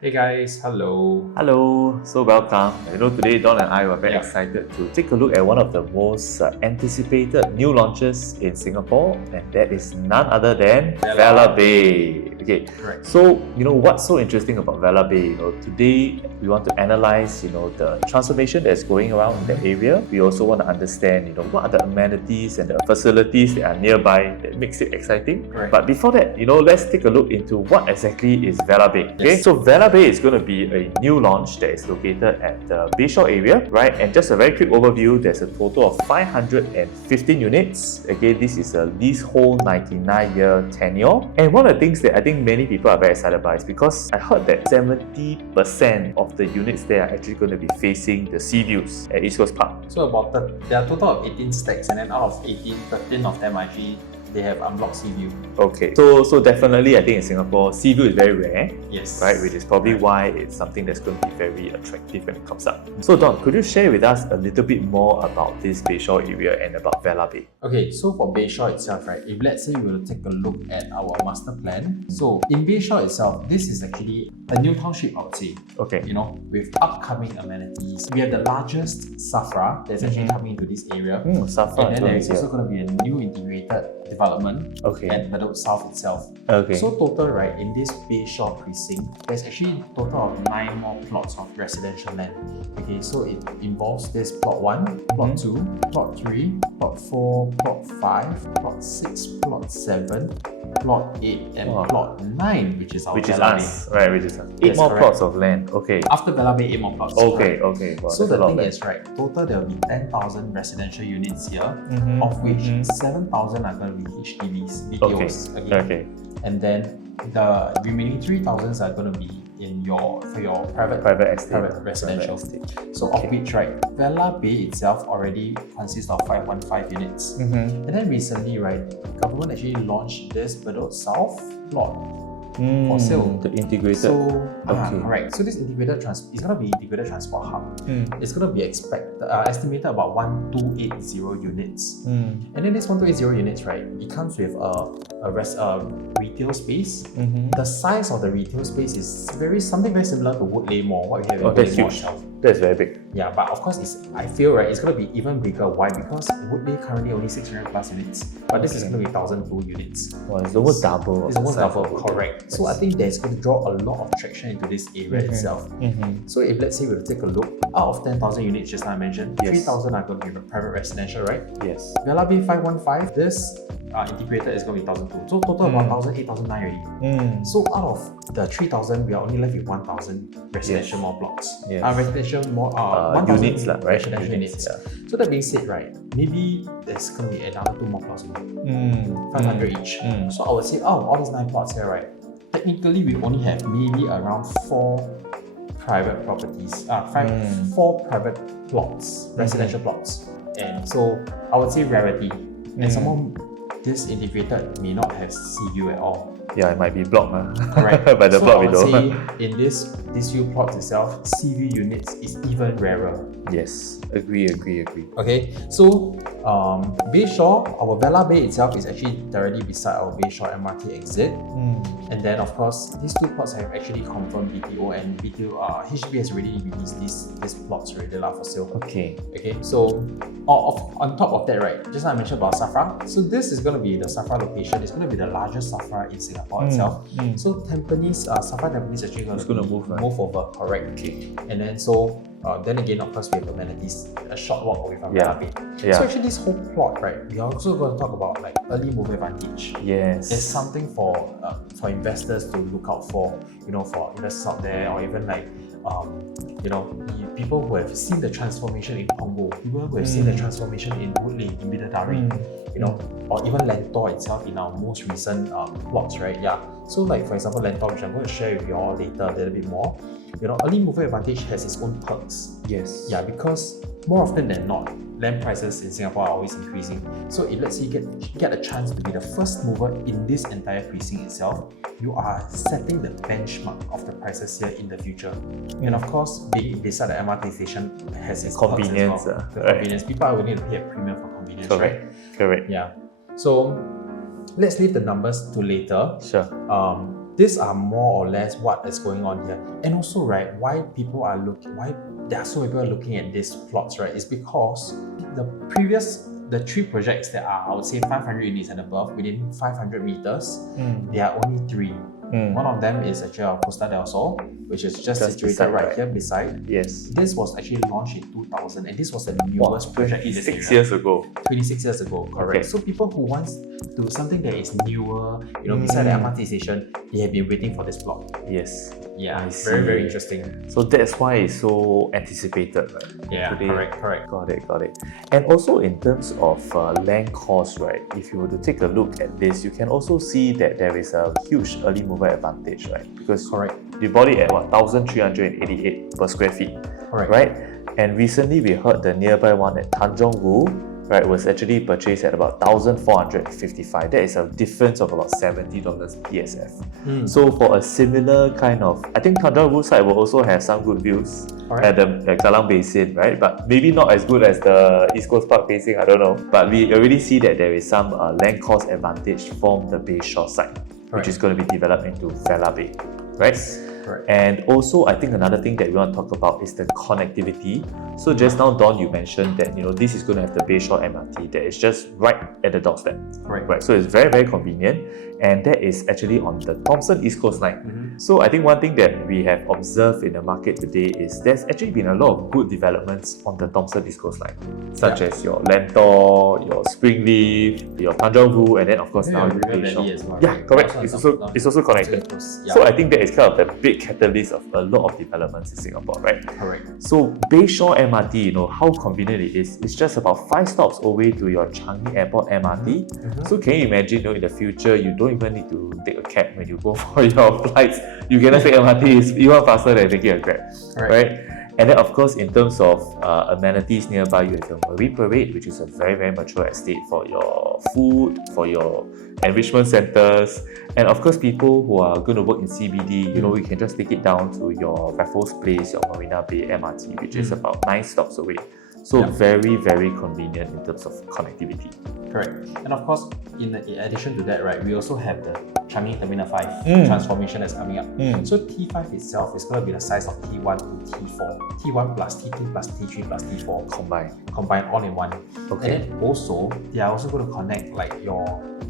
Hey guys, hello. Hello, so welcome. Today Don and I were very excited to take a look at one of the most anticipated new launches in Singapore, and that is none other than Vela Bay. Okay, Correct. so what's so interesting about Vela Bay? Today we want to analyze the transformation that's going around in the area. We also want to understand what are the amenities and the facilities that are nearby that makes it exciting. Correct. But before that, let's take a look into what exactly is Vela Bay. Okay, Yes. so Vela Bay is going to be a new launch that is located at the Bayshore area, right? And just a very quick overview, there's a total of 515 units. Again, this is a leasehold 99-year tenure. And one of the things that I think many people are very excited about is because I heard that 70% of the units there are actually going to be facing the sea views at East Coast Park. So there are a total of 18 stacks, and then out of 18, 13 of them actually they have unblocked sea view. Okay, so definitely I think in Singapore, sea view is very rare. Yes. Right, which is probably why it's something that's going to be very attractive when it comes up. So Don, could you share with us a little bit more about this Bayshore area and about Vela Bay? Okay, so for Bayshore itself, right, if let's say we will take a look at our master plan. So in Bayshore itself, this is actually a new township, I would say. Okay. With upcoming amenities. We have the largest SAFRA that's actually coming into this area. SAFRA. And then there is also going to be a new integrated development at Bedok South itself. Okay. So total, right, in this Bayshore precinct, there's actually a total of 9 more plots of residential land. Okay, so it involves this plot 1, plot 2, plot 3, plot 4, plot 5, plot 6, plot 7, plot 8, and plot 9, which is our Vela us, Bay. right, which is us. 8 Yes, more correct. plots of land. Okay. After Vela Bay, 8 more plots. Okay, correct. okay. Wow, So that's a the lot thing of is, right, total there will be 10,000 residential units here, land. of which 7,000 are going to be HDBs, BTOs again. Okay. And then the remaining 3,000 are going to be in your private residential. So of which, right, Vela Bay itself already consists of 515 units. And then recently, right, government actually launched this Bedok South plot for sale. The integrated. So, correct. So this integrated is going to be integrated transport hub. It's going to be estimated about 1280 units. And then this 1280 units, right, it comes with a retail space. The size of the retail space is something very similar to Woodleigh Mall, what we have in that's Woodleigh Mall huge. itself. That's very big. Yeah, but of course, I feel, right, it's going to be even bigger. Why? Because Woodleigh currently only 600 plus units, but this is going to be 1,002 units. Well, it's almost double. It's almost double, correct. So I think that's going to draw a lot of traction into this area itself. So if let's say we take a look, out of 10,000 units just now I mentioned, 3,000 are going to be private residential, right? Yes. Vela Bay 515, this integrated is going to be 1,002. So total 1,000, 8,009 already. So out of the 3,000, we are only left with 1,000 residential more blocks. Residential more 1,000 units, right? residential units. So that being said, right, maybe there's going to be another 2 more plots, 500 each. So I would say, all these 9 plots here, right, technically we only have maybe around 4 private properties, 4 private plots, residential plots. And so I would say rarity. And some more, this integrated may not have sea view at all. Yeah, it might be blocked. Correct. By the so block I would window. say in these few plots itself, sea view units is even rarer. Yes, agree. Okay, so Bayshore, our Vela Bay itself is actually directly beside our Bayshore MRT exit. And then of course, these 2 plots have actually confirmed BTO, and HDB has already released these plots already for sale. Okay, so on top of that, right, just now I mentioned about SAFRA. So this is going to be the SAFRA location. It's going to be the largest SAFRA in Singapore itself. So Tampines, SAFRA Tampines actually going to move over, correct? Okay. And then then again, of course, we have amenities, a short walk away from Vela Bay. So actually this whole plot, right, we are also going to talk about like early mover advantage. Yes. It's something for investors to look out for, for investors out there, or even like people who have seen the transformation in Punggol, people who have seen the transformation in Woodleigh, in Bidadari, or even Lentor itself in our most recent plots, right? Yeah. So like for example, Lentor, which I'm going to share with you all later a little bit more, early mover advantage has its own perks. Yes. Yeah, because more often than not, land prices in Singapore are always increasing. So if let's say you get a chance to be the first mover in this entire precinct itself, you are setting the benchmark of the prices here in the future. And of course, being beside the MRT station has its convenience. Convenience. People are willing to pay a premium for convenience, correct. right? Correct. Yeah. So let's leave the numbers to later. Sure. these are more or less what is going on here. And also, right, why there are so many people looking at these plots, right, is because the three projects that are, I would say, 500 units and above within 500 meters, there are only three. One of them is actually our Costa del Sol, which is just situated beside, right here beside. Yes. This was actually launched in 2000, and this was the newest project in this area. 26 years ago. 26 years ago, correct. Okay. So people who want to do something that is newer, beside the MRT station, they have been waiting for this plot. Yes. Yeah, I very, see. very interesting. So that's why it's so anticipated, right? Yeah, Today. correct. Got it. And also in terms of land cost, right? If you were to take a look at this, you can also see that there is a huge early mover advantage, right? Because we bought it at 1,388 per square feet, Correct. right? And recently we heard the nearby one at Tanjong Ru, right, was actually purchased at about 1,455. That is a difference of about $70 PSF. So for a similar kind of, I think Tanjong Ru side will also have some good views at the Kallang Basin, right? But maybe not as good as the East Coast Park Basin, I don't know. But we already see that there is some land cost advantage from the Bayshore side, which is going to be developed into Vela Bay, right? And also, I think another thing that we want to talk about is the connectivity. So just now, Don, you mentioned that this is going to have the Bayshore MRT that is just right at the doorstep. Right. So it's very, very convenient, and that is actually on the Thomson-East Coast Line. So I think one thing that we have observed in the market today is there's actually been a lot of good developments on the Thomson-East Coast Line, such as your Lentor, your Springleaf, your Tanjong Ru, and then of course now your Bayshore. Yeah, correct. It's also connected. So I think that is kind of the big catalyst of a lot of developments in Singapore, right? Correct. So Bayshore MRT, how convenient it is. It's just about 5 stops away to your Changi Airport MRT. So can you imagine, in the future, you don't even need to take a cab when you go for your flights. You can just take MRT. It's even faster than taking a Grab, right? And then, of course, in terms of amenities nearby, you have your Marine Parade, which is a very, very mature estate for your food, for your enrichment centers, and of course, people who are going to work in CBD, you can just take it down to your Raffles Place, your Marina Bay MRT, which is about 9 stops away. So very, very convenient in terms of connectivity. Correct. And of course, in addition to that, right, we also have the Changi Terminal 5 transformation that's coming up. So T5 itself is going to be the size of T1 to T4. T1 plus T2 plus T3 plus T4 combined all in one. Okay. And then also, they are also going to connect like your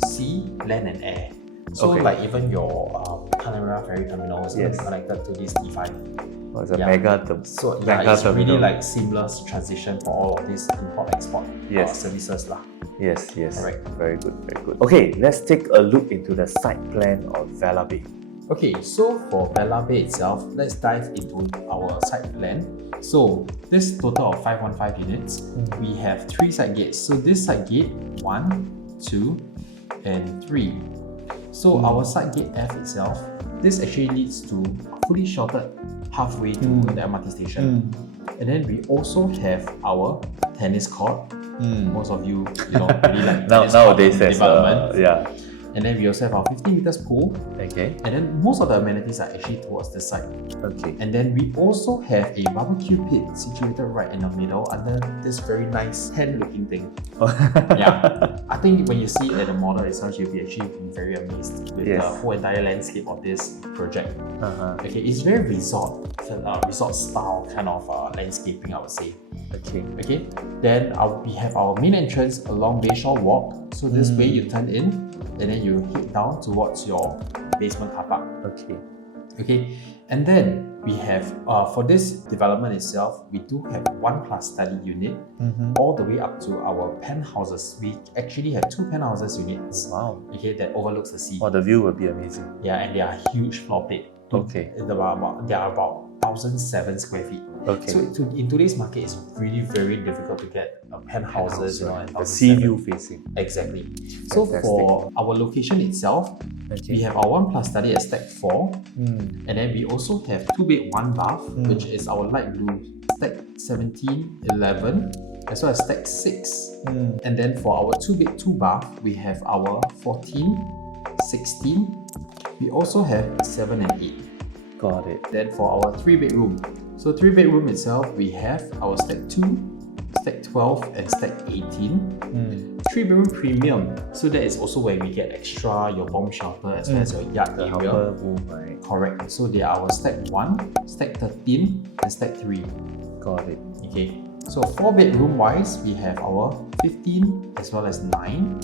sea, land and air. So like even your Panama Ferry terminal is going to be connected to this T5. It's a mega So it's terminal. really like seamless transition for all of these import-export services lah. Yes. Correct. Very good. Okay, let's take a look into the site plan of Vela Bay. Okay, so for Vela Bay itself, let's dive into our site plan. So this total of 515 units, we have 3 side gates. So this side gate 1, 2, and 3. So our side gate F itself, this actually leads to fully sheltered halfway to the MRT station. And then we also have our tennis court. Most of you, really like tennis nowadays court development. And then we also have our 50 meters pool. Okay. And then most of the amenities are actually towards the side. Okay. And then we also have a barbecue pit situated right in the middle under this very nice tent-looking thing. I think when you see it at the model itself, you'll be actually very amazed with the whole entire landscape of this project. Okay, it's very resort style kind of landscaping, I would say. Okay. Then we have our main entrance along Bayshore Walk. So this way you turn in, and then you head down towards your basement car park. Okay. And then we have, for this development itself, we do have 1+ study unit all the way up to our penthouses. We actually have 2 penthouses units. Wow. Okay, that overlooks the sea. Oh, the view will be amazing. Yeah, and they are huge floor plate. Okay. They are about 1,007 square feet. Okay. So in today's market, it's really very difficult to get penthouses, and the sea view facing. Exactly. So for our location itself, we have our 1+ study at stack 4, and then we also have 2-bed 1 bath, which is our light blue stack 17, 11, as well as stack 6. And then for our 2-bed 2 bath, we have our 14, 16. We also have 7 and 8. Got it. Then for our 3-bedroom. So 3-bedroom itself, we have our stack 2, stack 12, and stack 18. 3-bedroom premium. So that is also where we get extra your bomb shelter as well as your yard area. Upper room, right? Correct. So they are our stack 1, stack 13, and stack 3. Got it. Okay. So 4-bedroom wise, we have our 15 as well as 9.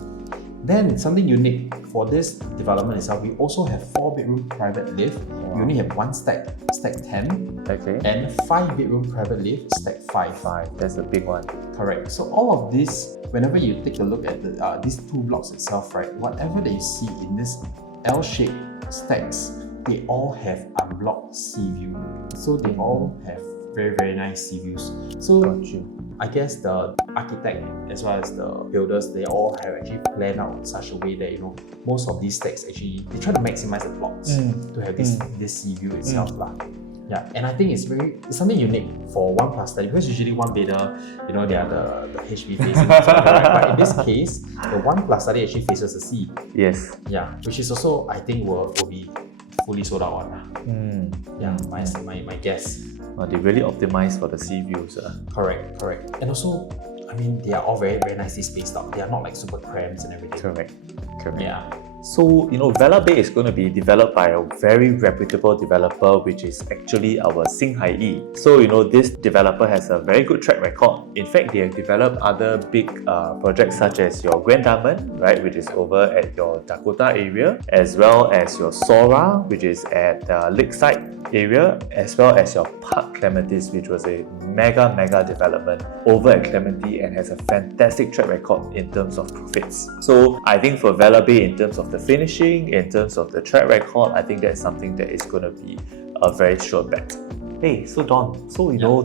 Then something unique for this development itself, we also have 4-bedroom private lift. We only have 1 stack 10, Okay. and 5-bedroom private lift, stack 5. 5, that's a big one. Correct. So all of this, whenever you take a look at these 2 blocks itself, right, whatever that you see in this L-shaped stacks, they all have unblocked sea view. So they all have very, very nice sea views. So Got you. I guess the architect as well as the builders, they all have actually planned out in such a way that, you know, most of these stacks actually, they try to maximize the plots to have this sea view itself. Yeah, and I think it's something unique for 1+ study, because usually 1-bedder, you know, they are the HB facing each other, right? But in this case, the 1+ study actually faces the sea. Yes. Yeah, which is also, I think, will be fully sold out on. Yeah, my guess. They really optimize for the sea views. Correct. And also, I mean, they are all very, very nicely spaced out. They are not like super cramped and everything. Correct. Yeah. So, you know, Vela Bay is going to be developed by a very reputable developer, which is actually our Singhai. So, you know, this developer has a very good track record. In fact, they have developed other big projects such as your Grand Diamond, right, which is over at your Dakota area, as well as your Sora, which is at Lakeside area, as well as your Park Clementes, which was a mega development over at Clementi and has a fantastic track record in terms of profits. So I think for Vela Bay, in terms of the finishing, in terms of the track record, I think that's something that is going to be a very sure bet. Hey, so Don,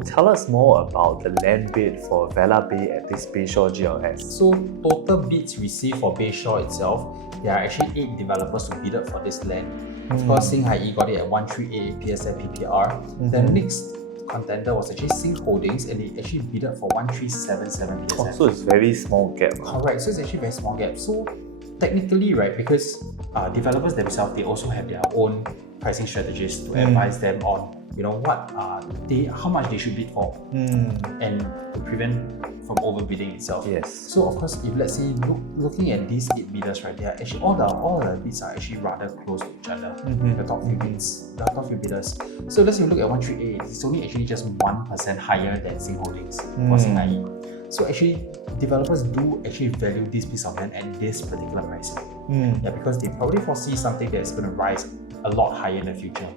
tell us more about the land bid for Vela Bay at this Bayshore GLS. So total bids received for Bayshore itself, there are actually 8 developers who bid for this land. Of course, Singhai got it at 138 PSF PPR. The next contender was actually Sing Holdings, and they actually bid for 1377 PSF. So it's very small gap. Correct. So it's actually very small gap. So technically, right, because developers themselves, they also have their own pricing strategies to advise them on, you know, how much they should bid for, and to prevent from overbidding itself. Yes. So of course, if let's say looking at these 8 bidders, right, they are actually all the bids are actually rather close to each other. The top few bidders. So let's say you look at 138, it's only actually just 1% higher than Sing Holdings for Singhai. So actually, developers do actually value this piece of land at this particular pricing. Yeah, because they probably foresee something that's going to rise a lot higher in the future.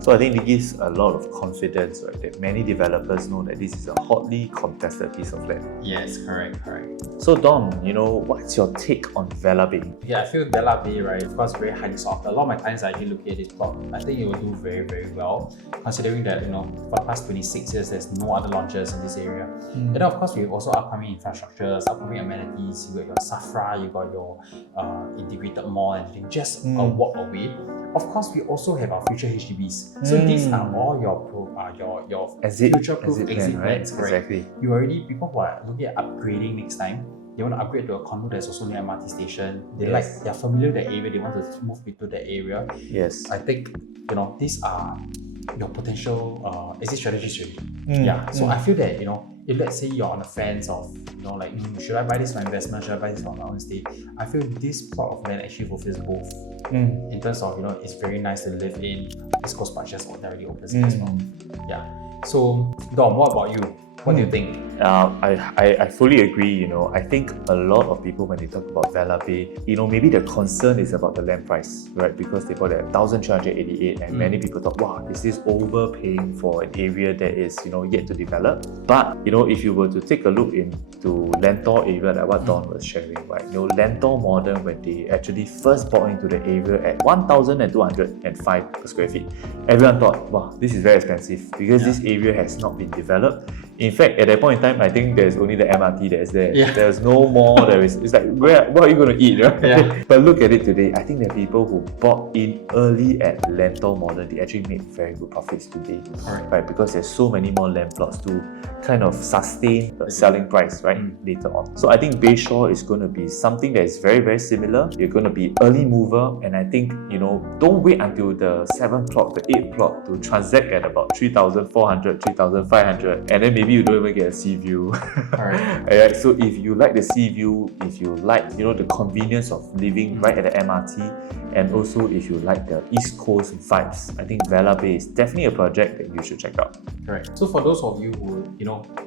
So I think it gives a lot of confidence, right, that many developers know that this is a hotly contested piece of land. Yes, correct. So Don, what's your take on Vela Bay? Yeah, I feel Vela Bay, right, of course, very highly sought. A lot of my clients are actually looking at this plot. I think it will do very, very well, considering that, for the past 26 years, there's no other launches in this area. And then, of course, we have also upcoming infrastructures, upcoming amenities. You got your SAFRA, you got your integrated mall and everything, just a walk away. Of course, we also have our future HDBs. So these are all your future-proof exit plans, right? Exactly. People who are looking at upgrading next time, they want to upgrade to a condo that's also near MRT station. They're familiar with the area, they want to move into the area. Yes. I think, these are your potential exit strategies really. So I feel that, if let's say you're on the fence of, should I buy this for investment, should I buy this for my own stay? I feel this plot of land actually fulfills both. In terms of, it's very nice to live in. East Coast Park just directly opposite as well. Yeah. So, Dom, what about you? What do you think? I fully agree. I think a lot of people, when they talk about Vela Bay, maybe the concern is about the land price, right? Because they bought it at 1,388, and many people thought, wow, is this overpaying for an area that is, yet to develop? But, if you were to take a look into Lentor area, like what Don was sharing, right? Lentor Modern, when they actually first bought into the area at 1,205 per square feet, everyone thought, wow, this is very expensive because this area has not been developed. In fact, at that point in time, I think there's only the MRT that's there. There's no more. It's like, what are you going to eat? Right? But look at it today. I think there are people who bought in early at Lentor Modern. They actually made very good profits today, right? Because there's so many more land plots to kind of sustain the selling price, right? Later on. So I think Bayshore is going to be something that is very, very similar. You're going to be early mover, and I think, don't wait until the 7th plot, the 8th plot to transact at about 3,400, 3,500, and then maybe you don't even get a sea sea view. Alright. Alright, so if you like the sea view, if you like, you know, the convenience of living right at the MRT, and also if you like the East Coast vibes, I think Vela Bay is definitely a project that you should check out. Correct. So for those of you who,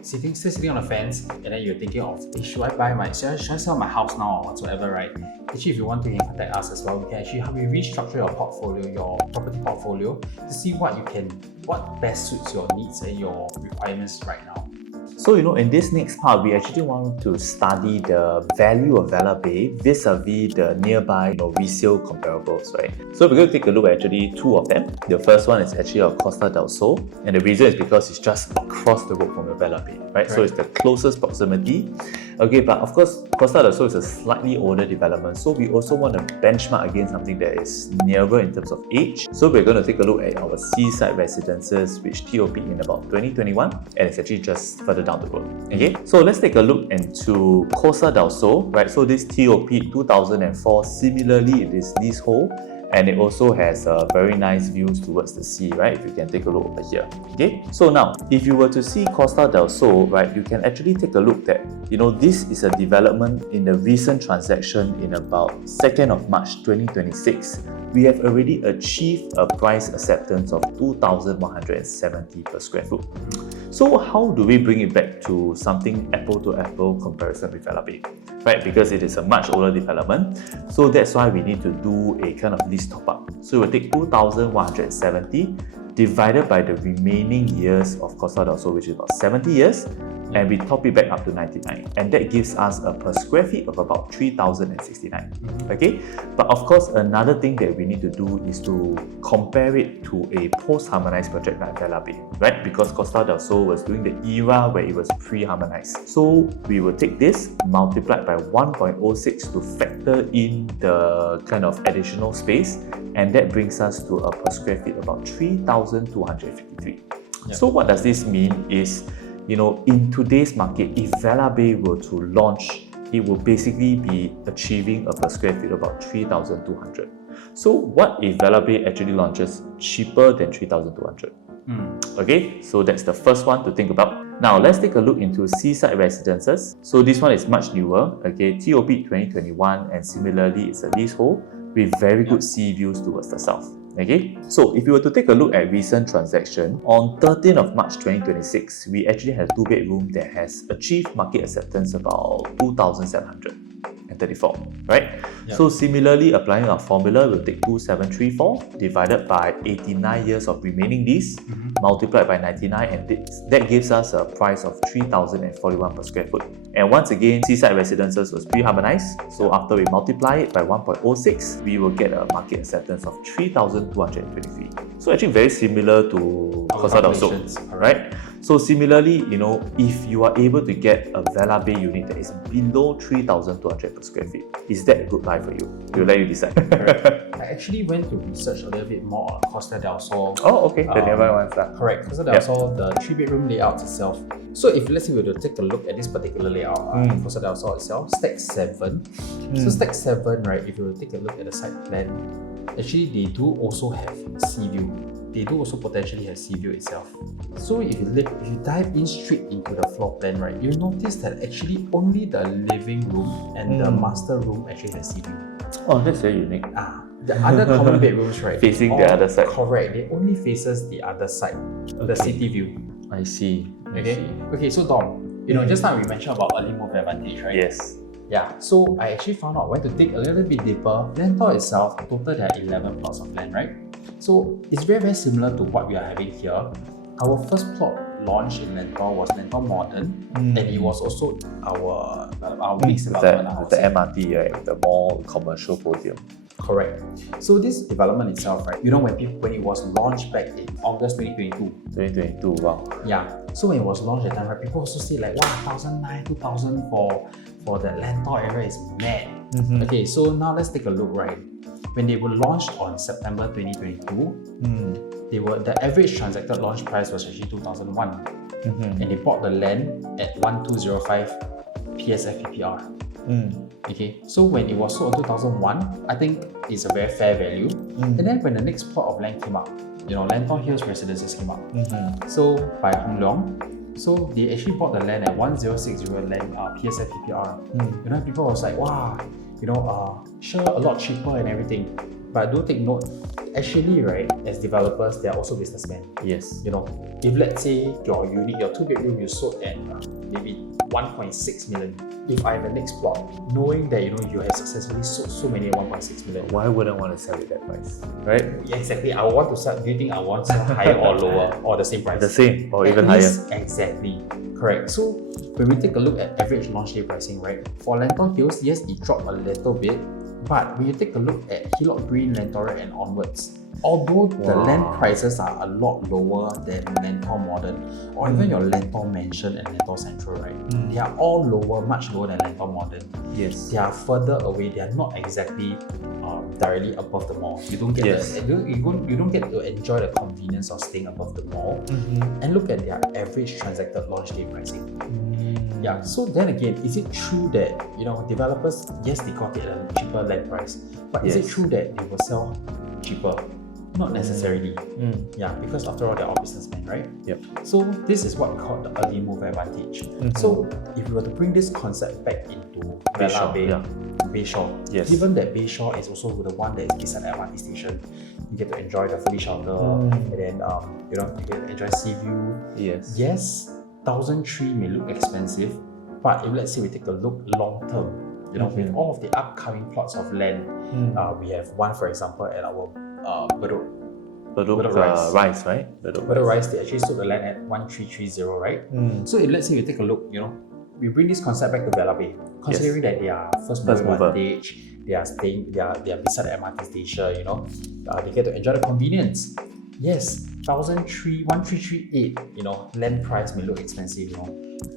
still sitting on the fence, and then you're thinking of, hey, should I sell my house now or whatsoever, right? Actually, if you want to, you can contact us as well. We can actually help you restructure your portfolio, your property portfolio, to see what best suits your needs and your requirements right now. So, in this next part, we actually want to study the value of Vela Bay vis-a-vis the nearby resale comparables, right? So we're going to take a look at actually two of them. The first one is actually our Costa del Sol, and the reason is because it's just across the road from the Vela Bay, right? So it's the closest proximity. Okay, but of course, Costa del Sol is a slightly older development, so we also want to benchmark against something that is nearer in terms of age. So we're going to take a look at our seaside residences, which TOP in about 2021, and it's actually just further down the road. Okay, so let's take a look into Costa del Sol, right? So this TOP 2004, similarly it is leasehold, and it also has very nice views towards the sea, right? If you can take a look over here. Okay, so now if you were to see Costa del Sol, right, you can actually take a look that this is a development in a recent transaction in about 2nd of March 2026. We have already achieved a price acceptance of 2,170 per square foot. So how do we bring it back to something apple-to-apple comparison with Vela Bay? Right, because it is a much older development. So that's why we need to do a kind of lease top-up. So we'll take 2,170 divided by the remaining years of Costa del Sol, which is about 70 years, and we top it back up to 99, and that gives us a per square feet of about 3,069. Okay, but of course another thing that we need to do is to compare it to a post-harmonized project like Vela Bay, right? Because Costa del Sol was during the era where it was pre-harmonized. So we will take this multiplied by 1.06 to factor in the kind of additional space, and that brings us to a per square feet about 3,253. So what does this mean is, in today's market, if Vela Bay were to launch, it will basically be achieving a per square feet about 3,200. So what if Vela Bay actually launches cheaper than 3,200? Okay, so that's the first one to think about. Now let's take a look into seaside residences. So this one is much newer, okay, TOP 2021, and similarly it's a leasehold with very good sea views towards the south. Okay, so if you were to take a look at recent transaction, on 13th of March 2026, we actually have 2-bedroom that has achieved market acceptance about 2,734, right? So similarly, applying our formula, we'll take 2,734 divided by 89 years of remaining lease, multiplied by 99, and that gives us a price of 3,041 per square foot. And once again, seaside residences was pre-harmonized, so after we multiply it by 1.06, we will get a market acceptance of 3,223. So actually very similar to Costa del Sol, right? So similarly, if you are able to get a Vela Bay unit that is below 3,200 per square feet, is that a good buy for you? We'll let you decide. I actually went to research a little bit more on Costa del Sol. Oh, okay, the nearby ones. Correct, Costa del Sol, the 3-bedroom layout itself. So if let's say we were to take a look at this particular layout, Costa del Sol itself, stack 7. So stack 7, right, if you were to take a look at the site plan, actually they do also have sea view. They do also potentially have sea view itself. So if you dive in straight into the floor plan, right, you notice that actually only the living room and the master room actually has sea view. Oh, that's very unique. The other common bedrooms, right, facing the other side. Correct, they only faces the other side, the city view. I see. Okay, so Dom, just now we mentioned about early move advantage, right? Yes. Yeah, so I actually found out, went to dig a little bit deeper. Lentor itself, total there are 11 plots of land, right? So it's very, very similar to what we are having here. Our first plot launch in Lentor was Lentor Modern, and it was also our mixed development. The MRT, right? The more commercial podium. Correct. So this development itself, right? When it was launched back in August 2022. 2022, wow. Yeah. So when it was launched at that time, right, people also say like, wow, 1,900, 2,000 for the Lentor area is mad. Okay, so now let's take a look, right? When they were launched on September 2022, the average transacted launch price was actually 2,001, and they bought the land at 1,205 PSFPPR. Okay, so when it was sold in 2001, I think it's a very fair value. And then when the next plot of land came up, Lentor Hills Residences came up. So by Hong Leong, So they actually bought the land at 1060 land PSF PPR. People was like, wow, sure, a lot cheaper and everything. But do take note, actually, right, as developers, they are also businessmen. Yes. If let's say your unit, your 2-bedroom, you sold at maybe 1.6 million. If I have the next plot, knowing that you have successfully sold so many at 1.6 million, why would I want to sell it that price, right? Yeah, exactly. I want to sell. Do you think I want to sell higher or lower or the same price? The same or At even least, higher. Exactly. Correct. So when we take a look at average launch day pricing, right? For Lentor Hills, yes, it dropped a little bit, but when you take a look at Hillock Green, Lentor and onwards, although the land prices are a lot lower than Lentor Modern or even your Lentor Mansion and Lentor Central, right? They are all lower, much lower than Lentor Modern. Yes. They are further away. They are not exactly directly above the mall. You don't get you don't get to enjoy the convenience of staying above the mall. And look at their average transacted launch day pricing. Yeah. So then again, is it true that developers, yes, they got it at a cheaper land price, but is it true that they will sell cheaper? Not necessarily. Yeah, because after all, they're all businessmen, right? Yep. So this is what we call the early mover advantage. So if we were to bring this concept back into Vela Bay, Bayshore, given that Bayshore is also the one that is beside the MRT station, you get to enjoy the fully shelter, and then you get to enjoy sea view. Yes, 1,003 may look expensive, but if let's say we take a look long term, with all of the upcoming plots of land, we have one, for example, at our Bedok Rise, right? Bedok Rise, they actually sold the land at 1330, right? So if let's say we take a look, we bring this concept back to Vela Bay, considering that they are first mover advantage, they are beside the MRT station, they get to enjoy the convenience. Yes, 1338, land price may look expensive,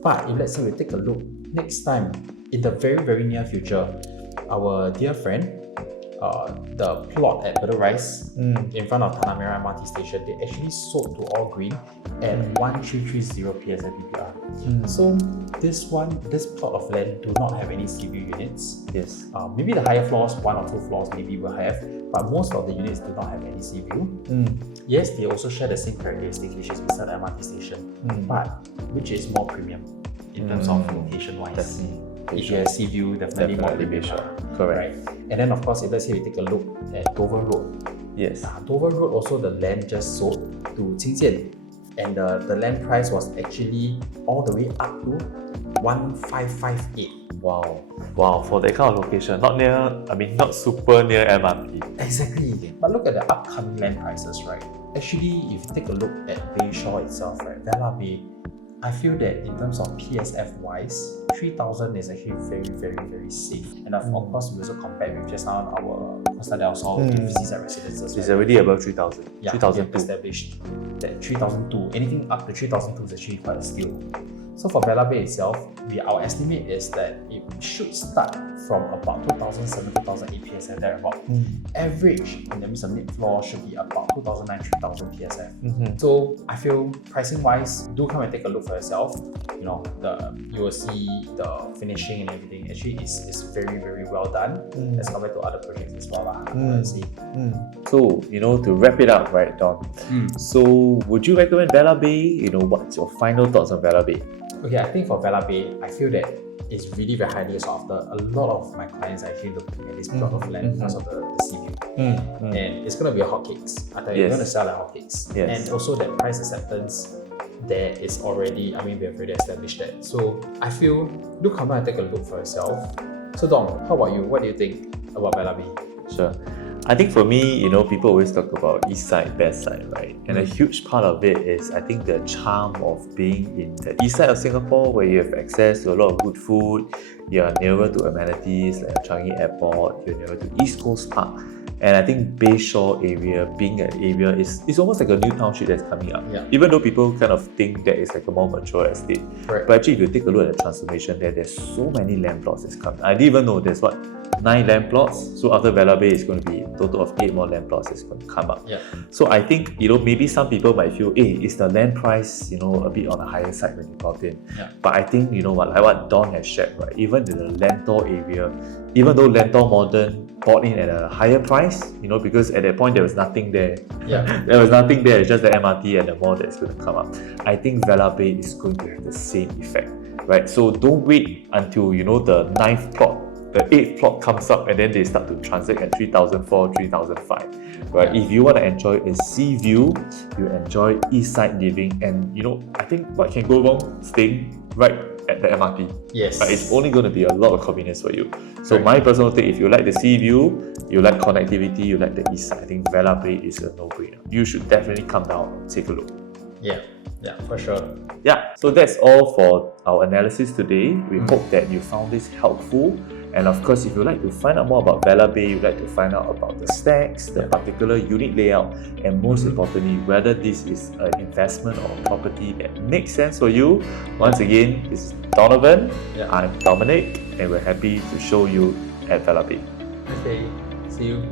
but if let's say we take a look next time in the very, very near future, our dear friend, the plot at Bedok Rise in front of Tanah Merah MRT station, they actually sold to all green at 1330 PSF PPR. So this plot of land do not have any CVU units. Yes. Maybe the higher floors, 1 or 2 floors maybe will have, but most of the units do not have any CVU. Yes, they also share the same characteristics, which is beside the MRT station, but which is more premium in terms of location-wise. If you have sea view, definitely more premium. Correct. Right? And then of course, if let's say we take a look at Dover Road. Yes. Dover Road also, the land just sold to Qingjian, and the land price was actually all the way up to 1558. Wow, for that kind of location, not super near MRT. Exactly. But look at the upcoming land prices, right? Actually, if you take a look at Bayshore itself, right, Vela Bay, I feel that in terms of PSF wise, 3,000 is actually very, very, very safe. And of course, we also compare with just now our Costa del Sol with seaside residences. It's already above 3,000. Yeah, 3,002. Established that 3,002. Anything up to 3,002 is actually quite a steal. So for Vela Bay itself, our estimate is that it should start from about 2007, 2008 PSF thereabout. Average, and that means the mid-floor should be about 2009, 3000 PSF. So I feel pricing wise, do come and take a look for yourself. You will see the finishing and everything. Actually, is very, very well done as compared to other projects as well. So, to wrap it up, right, Don? So, would you recommend Vela Bay? What's your final thoughts on Vela Bay? Okay, I think for Vela Bay, I feel that it's really very highly sought after. A lot of my clients are actually looking at this plot of land because of the sea view. And it's going to be a hotcakes. I tell you, you're going to sell like hotcakes. And also that price acceptance there is already, we have already established that. So I feel, do come down and take a look for yourself. So Dom, how about you? What do you think about Vela Bay? Sure. I think for me, people always talk about east side, west side, right? And a huge part of it is, I think, the charm of being in the east side of Singapore, where you have access to a lot of good food, you're nearer to amenities like Changi Airport, you're nearer to East Coast Park. And I think Bayshore area, being an area, is almost like a new township that's coming up. Even though people kind of think that it's like a more mature estate. But actually, if you take a look at the transformation there's so many land plots that's coming. I didn't even know there's 9 land plots. So after Vela Bay, it's going to be a total of 8 more land plots that's going to come up. Yeah. So I think, maybe some people might feel, hey, is the land price, a bit on the higher side when you got in. Yeah. But I think, like what Don has shared, right? Even in the Lentor area, even though Lentor Modern bought in at a higher price, because at that point there was nothing there. Yeah. There was nothing there, it's just the MRT and the mall that's going to come up. I think Vela Bay is going to have the same effect, right? So don't wait until, the 9th plot, the 8th plot comes up and then they start to transact at 3,004, 3,005, right? Yeah. If you want to enjoy a sea view, you enjoy east side living, and I think what can go wrong? Staying right at the MRT. Yes. It's only going to be a lot of convenience for you. So Right. my personal take, if you like the sea view, you like connectivity, you like the east side, I think Vela Bay is a no-brainer. You should definitely come down and take a look. Yeah, for sure. Yeah, so that's all for our analysis today. We hope that you found this helpful. And of course, if you'd like to find out more about Vela Bay, you'd like to find out about the stacks, the particular unit layout, and most importantly, whether this is an investment or a property that makes sense for you. Once again, this is Donovan, Yeah. I'm Dominic, and we're happy to show you at Vela Bay. Okay, see you.